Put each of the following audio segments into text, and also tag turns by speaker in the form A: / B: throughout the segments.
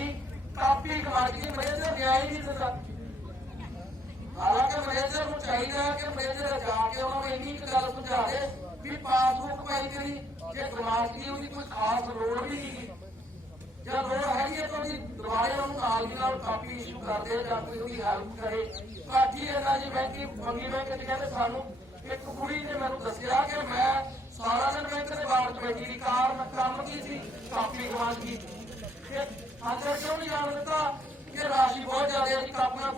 A: ਸਾਡੀ ਕਾਪੀ ਖੜ ਗਈ ਮੈਨੇਜਰ ਨਿਆਇ ਨਹੀਂ ਦਿੱਤਾ। ਹਾਲਾਂਕਿ ਮੈਨੇਜਰ ਨੂੰ ਚਾਹੀਦਾ ਕਿ ਮੈਨੇਜਰ ਜਾ ਕੇ ਉਹਨਾਂ ਨੂੰ ਇੰਨੀ ਗੱਲ ਸਮਝਾ ਦੇ ਵੀ ਪਾਸਬੁੱਕ ਪਾਈ ਕਰੀ ਕਿ ਗਵਾਚ ਗਈ ਉਹਦੀ ਕੋਈ ਖਾਸ ਲੋੜ ਵੀ ਨਹੀਂ। ਜਾਂ ਲੋੜ ਹੈਗੀ ਹੈ ਤਾਂ ਉਹਦੀ ਦੁਬਾਰੇ ਉਹਨੂੰ ਨਾਲ ਦੀ ਨਾਲ ਕਾਪੀ ਇਸ਼ੂ ਕਰ ਦੇ ਜਾਂ ਕੋਈ ਉਹਦੀ ਹੈਲਪ ਕਰੇ। ਬਾਕੀ ਇਹਨਾਂ ਜੀ ਬੈਂਕੀ ਮੰਗੀ ਬੈਂਕ ਤੇ ਕਹਿੰਦੇ ਸਾਨੂੰ ਇੱਕ ਕੁੜੀ ਨੇ ਮੈਨੂੰ ਦੱਸਿਆ ਕਿ ਮੈਂ ਸਾਰਾ ਦਿਨ ਬੈਂਕ ਦੇ ਬਾਹਰ ਕਮੇਟੀ ਦੀ ਕਾਰ ਕੰਮ ਕੀਤੀ ਕਾਪੀ ਗਵਾਚ ਗਈ।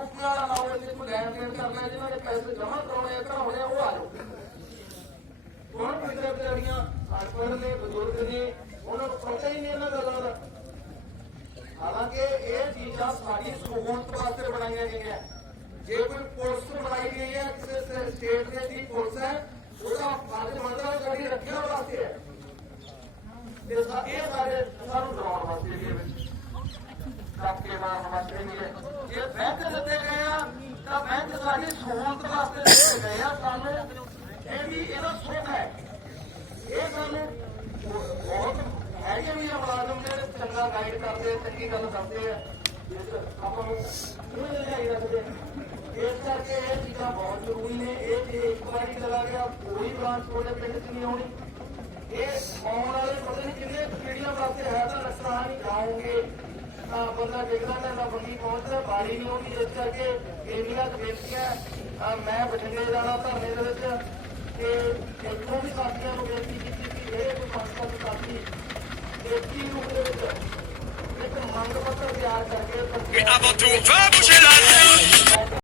A: ਹੈ ਜੀ ਕਾਪੀਆਂ ਕੁੱਪੀਆਂ ਵਾਲਾ ਕੋਈ ਲੈਣ ਦੇਣ ਕਰਨਾ ਜਿਹਨਾਂ ਦੇ ਪੈਸੇ ਜਮ੍ਹਾਂ ਕਰਾਉਣੇ ਆ ਕਰਾਉਣੇ ਆ, ਉਹ ਆ ਜਾਓ। ਕੌਣ ਪਿੰਡਾਂ ਵਿਚਾਰੀਆਂ ਅਨਪੜ੍ਹ ਨੇ ਬਜ਼ੁਰਗ ਨੇ ਉਹਨਾਂ ਨੂੰ ਪਤਾ ਹੀ ਨਹੀਂ ਇਹਨਾਂ ਗੱਲਾਂ ਦਾ। ਹਾਲਾਂਕਿ ਇਹ ਚੀਜ਼ਾਂ ਸਾਡੀ ਸਹੂਲਤ ਵਾਸਤੇ ਬਣਾਈਆਂ ਗਈਆਂ। ਜੇ ਕੋਈ ਪੁਲਿਸ ਬਣਾਈ ਗਈ ਹੈ ਕਿਸੇ ਸਟੇਟ ਦੇ ਦੀ ਪੁਲਿਸ ਹੈ ਉਹਦਾ ਫਰਜ਼ ਬਣਦਾ ਹੈ ਰੱਖਿਆ ਵਾਸਤੇ ਹੈ। ਤੇ ਸਾ- ਇਹ ਸਾਡੇ ਸਾਨੂੰ ਡਰਾਉਣ ਵਾਸਤੇ ਵੀ ਹੈ ਕਾਪੇ ਮਾਰਨ ਵਾਸਤੇ ਵੀ ਹੈ ਜੇ ਬੈਂਕ ਦਿੱਤੇ ਗਏ ਆ, ਤਾਂ ਬੈਂਕ ਸਾਡੀ ਸਹੂਲਤ ਵਾਸਤੇ ਦਿੱਤੇ ਗਏ ਆ ਸਾਨੂੰ। ਇਹ ਵੀ ਇਹਦਾ ਸੁੱਖ ਹੈ। ਇਹ ਸਾਨੂੰ ਬਹੁਤ ਹੈਗੇ ਵੀ ਆ ਮੁਲਾਜ਼ਮ ਜਿਹੜੇ ਚੰਗਾ ਗਾਈਡ ਕਰਦੇ ਚੰਗੀ ਗੱਲ ਦੱਸਦੇ ਆ। ਆਪਾਂ ਨੂੰ ਨਹੀਂ ਲਿਆਈ ਰੱਖਦੇ ਇਸ ਕਰਕੇ ਇਹ ਚੀਜ਼ਾਂ ਬਹੁਤ ਜ਼ਰੂਰੀ ਨੇ। ਇਹ ਜੇ ਇੱਕ ਵਾਰੀ ਚਲਾ ਗਿਆ, ਕੋਈ ਬ੍ਰਾਂਚ ਤੁਹਾਡੇ ਪਿੰਡ 'ਚ ਨਹੀਂ ਆਉਣੀ। ਇਹ ਆਉਣ ਵਾਲੇ ਪਤਾ ਨਹੀਂ ਕਿੰਨੇ ਪੀੜ੍ਹੀਆਂ ਵਾਸਤੇ ਹੈ ਤਾਂ ਨੁਕਸਾਨ ਹੀ ਜਾਓਗੇ ਤਾਂ ਬੰਦਾ ਡਿੱਗਦਾ ਨਾ ਬੰਦੀ ਪਹੁੰਚਦਾ ਬਾਰੀ ਨਹੀਂ ਆਉਂਦੀ ਇਸ ਕਰਕੇ ਇੰਨੀਆਂ ਬੇਨਤੀਆਂ ਮੈਂ ਬਠਿੰਡੇ ਜਾਣਾ ਧਰਨੇ ਦੇ ਵਿੱਚ। ਤੇ ਇੱਥੋਂ ਵੀ ਸਾਥੀਆਂ ਨੂੰ ਬੇਨਤੀ ਕੀਤੀ ਕਿ ਇਹ ਕੋਈ ਪੰਜ ਸੱਤ ਸਾਥੀ ਦੇਤੀ ਰੂਪ ਦੇ ਵਿੱਚ ਇੱਕ ਮੰਗ ਪੱਤਰ ਤਿਆਰ ਕਰਕੇ Mais avant tout, va